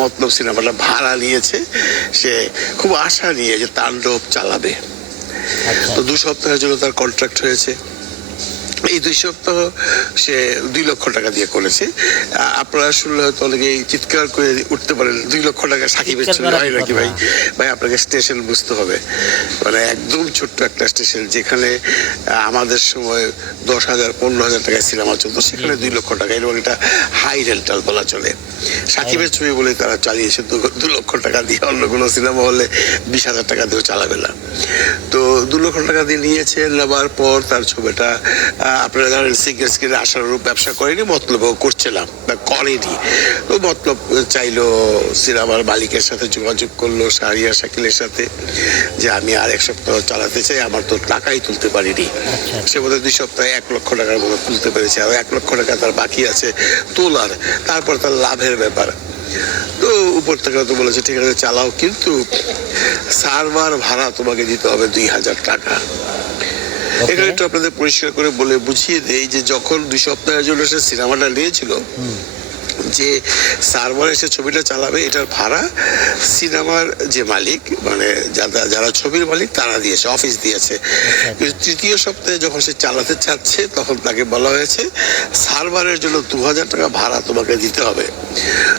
মতলব সিনেমাটা ভাড়া নিয়েছে, সে খুব আশা নিয়ে যে তাণ্ডব চালাবে। তো 2 সপ্তাহের জন্য তার কন্ট্রাক্ট হয়েছে। এই 2 সপ্তাহ সে 2 লক্ষ টাকা দিয়ে করেছে। আপনারা শুনলে হয়তো অনেকেই চিৎকার করে উঠতে পারেন, 2 লক্ষ টাকা সাকিবের ছবি হয় নাকি ভাই? ভাই আপনাকে স্টেশন বুঝতে হবে, মানে একদম ছোট্ট একটা স্টেশন যেখানে আমাদের সময় 10,000 15,000 টাকায় সিনেমা চলতো, সেখানে 2 লক্ষ টাকা, এবং এটা হাই রেন্টাল বলা চলে। সাকিবের ছবি বলে তারা চালিয়েছে 2 লক্ষ টাকা দিয়ে, অন্য কোনো সিনেমা হলে 20,000 টাকা দিয়েও চালাবে না। তো 2 লক্ষ টাকা দিয়ে নিয়েছে, নেবার পর তার ছবিটা আপনারা জানেন সিঙ্গেল স্ক্রিনে আশানুরূপ ব্যবসা করেনি, মতলব করছিলাম বা করেনি। তো মতলব চাইলো, সিনেমার মালিকের সাথে যোগাযোগ করলো শাহরিয়ার শাকিলের সাথে, যে আমি আর 1 সপ্তাহ চালাতে চাই, আমার তো টাকাই তুলতে পারিনি। সে বোধহয় 2 সপ্তাহে 1 লক্ষ টাকার মতো তুলতে পেরেছে, আর 1 লক্ষ টাকা তার বাকি আছে তোলার। তারপর তার লাভের ব্যাপার। তো উপর থেকে তো বলেছে ঠিক আছে চালাও, কিন্তু সার্ভার ভাড়া তোমাকে দিতে হবে 2,000 টাকা। এখানে একটু আপনাদের পরিষ্কার করে বলে বুঝিয়ে দেই যে যখন 2 সপ্তাহের জন্য সে সিনেমাটা নিয়েছিল, যে সার্ভার এসে ছবিটা চালাবে, এটার ভাড়া সিনেমার যে মালিক, মানে যারা ছবির মালিক তারা দিয়েছে, অফিস দিয়েছে। কিন্তু 3য় সপ্তাহে যখন সে চালাতে চাচ্ছে, তখন তাকে বলা হয়েছে সার্ভারের জন্য 2,000 টাকা ভাড়া তোমাকে দিতে হবে।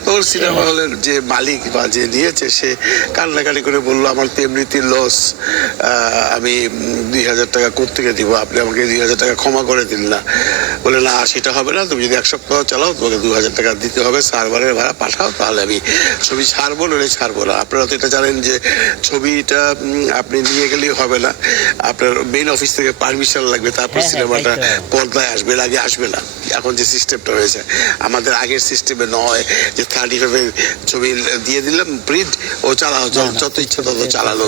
তখন সিনেমা হলের যে মালিক বা যে নিয়েছে, সে কান্নাকাটি করে বললো আমার তো এমনিতে লস, আমি 2,000 টাকা কোত্থেকে দিব, আপনি আমাকে 2,000 টাকা ক্ষমা করে দিন না। বলে না, সেটা হবে না, তুমি যদি 1 সপ্তাহ চালাও তোমাকে 2,000 টাকা দিতে হবে, সার্ভারের ভাড়া পাঠাও, তাহলে আমি ছবি ছাড়বো, নইলে ছাড়বো না। আপনারা তো এটা জানেন যে ছবিটা আপনি নিয়ে গেলেই হবে না, আপনার মেইন অফিস থেকে পারমিশন লাগবে, তারপর সিনেমাটা পর্দায় আসবে, আগে আসবে না। এখন যে সিস্টেমটা হয়েছে, আমাদের আগের সিস্টেমে নয় যে 35 ছবি দিয়ে দিলাম প্রিন্ট, ও চালাও, যত ইচ্ছা তত চালালো।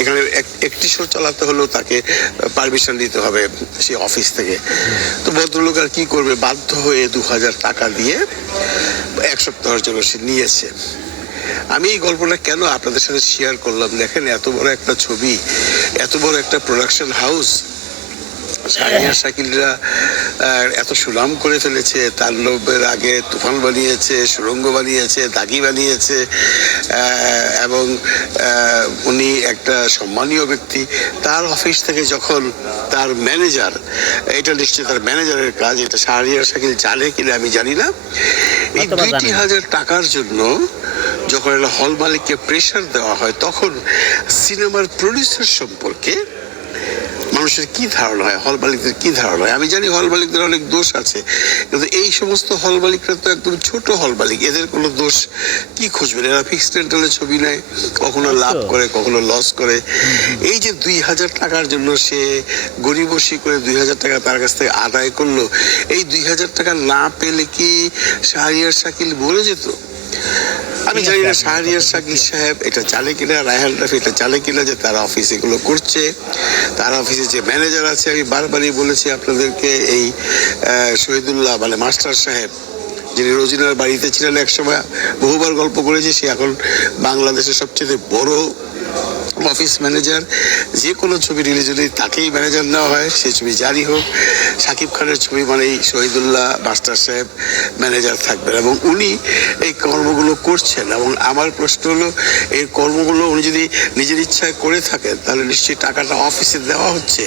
এখানে একটি শো চালাতে হলেও তাকে পারমিশন দিতে হবে সেই অফিস থেকে। তো ভদ্রলোক আর কি করবে, বাধ্য হয়ে 2,000 টাকা দিয়ে 1 সপ্তাহের জন্য সে নিয়েছে। আমি এই গল্পটা কেন আপনাদের সাথে শেয়ার করলাম, দেখেন এত বড় একটা ছবি, এত বড় একটা প্রোডাকশন হাউস, শাহরিয়ার শাকিলরা এত সুনাম করে ফেলেছে, তাণ্ডবের আগে তুফান বানিয়েছে, সুরঙ্গ বানিয়েছে, দাগি বানিয়েছে, এবং উনি একটা সম্মানীয় ব্যক্তি। তার অফিস থেকে যখন তার ম্যানেজার, এটা নিশ্চয়ই তার ম্যানেজারের কাজ, এটা শাহরিয়ার শাকিল জানে কিনা আমি জানি না, এই 2,000 টাকার জন্য যখন একটা হল মালিককে প্রেশার দেওয়া হয়, তখন সিনেমার প্রডিউসার সম্পর্কে মানুষের কি ধারণা হয়, হল মালিকদের কি ধারণা হয়? আমি জানি হল মালিকদের অনেক দোষ আছে, কিন্তু এই সমস্ত হল মালিকরা তো একদম ছোট হল মালিক, এদের কোনো দোষ কি খুঁজবেন? এরা ফিক্সড রেন্টালে ছবি নেয়, কখনো লাভ করে কখনো লস করে। এই যে 2,000 টাকার জন্য সে গরিবসি করে 2,000 টাকা তার কাছ থেকে আদায় করলো, এই 2,000 টাকা না পেলে কি শাহরিয়ার শাকিল বলে যেত? আমি জানি না শাহরিয়ার শাকিল সাহেব এটা জানে কিনা, রায়হান রাফি এটা জানে কিনা যে তার অফিস এগুলো করছে। তার অফিসে যে ম্যানেজার আছে, আমি বারবারই বলেছি আপনাদেরকে, এই শহীদুল্লাহ মানে মাস্টার সাহেব, যিনি রোজিনার বাড়িতে ছিলেন একসময়, বহুবার গল্প করেছি, সে এখন বাংলাদেশের সবচেয়ে বড় অফিস ম্যানেজার। যে কোনো ছবি রিলিজ হলেই তাকেই ম্যানেজার নেওয়া হয়, সে ছবি জারি হোক। শাকিব খানের ছবি মানেই শহীদুল্লাহ মাস্টার সাহেব ম্যানেজার থাকবেন, এবং উনি এই কর্মগুলো করছেন। এবং আমার প্রশ্ন হলো, এই কর্মগুলো উনি যদি নিজের ইচ্ছায় করে থাকেন, তাহলে নিশ্চয়ই টাকাটা অফিসে দেওয়া হচ্ছে।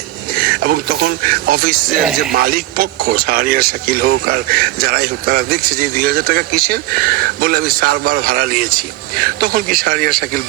এবং তখন অফিসের যে মালিক পক্ষ, শাহরিয়ার শাকিল হোক আর যারাই হোক, তারা দেখছে যে 2,000 টাকা কিসের, বলে আমি সার্ভার ভাড়া নিয়েছি। তখন কি শাহরিয়ার শাকিল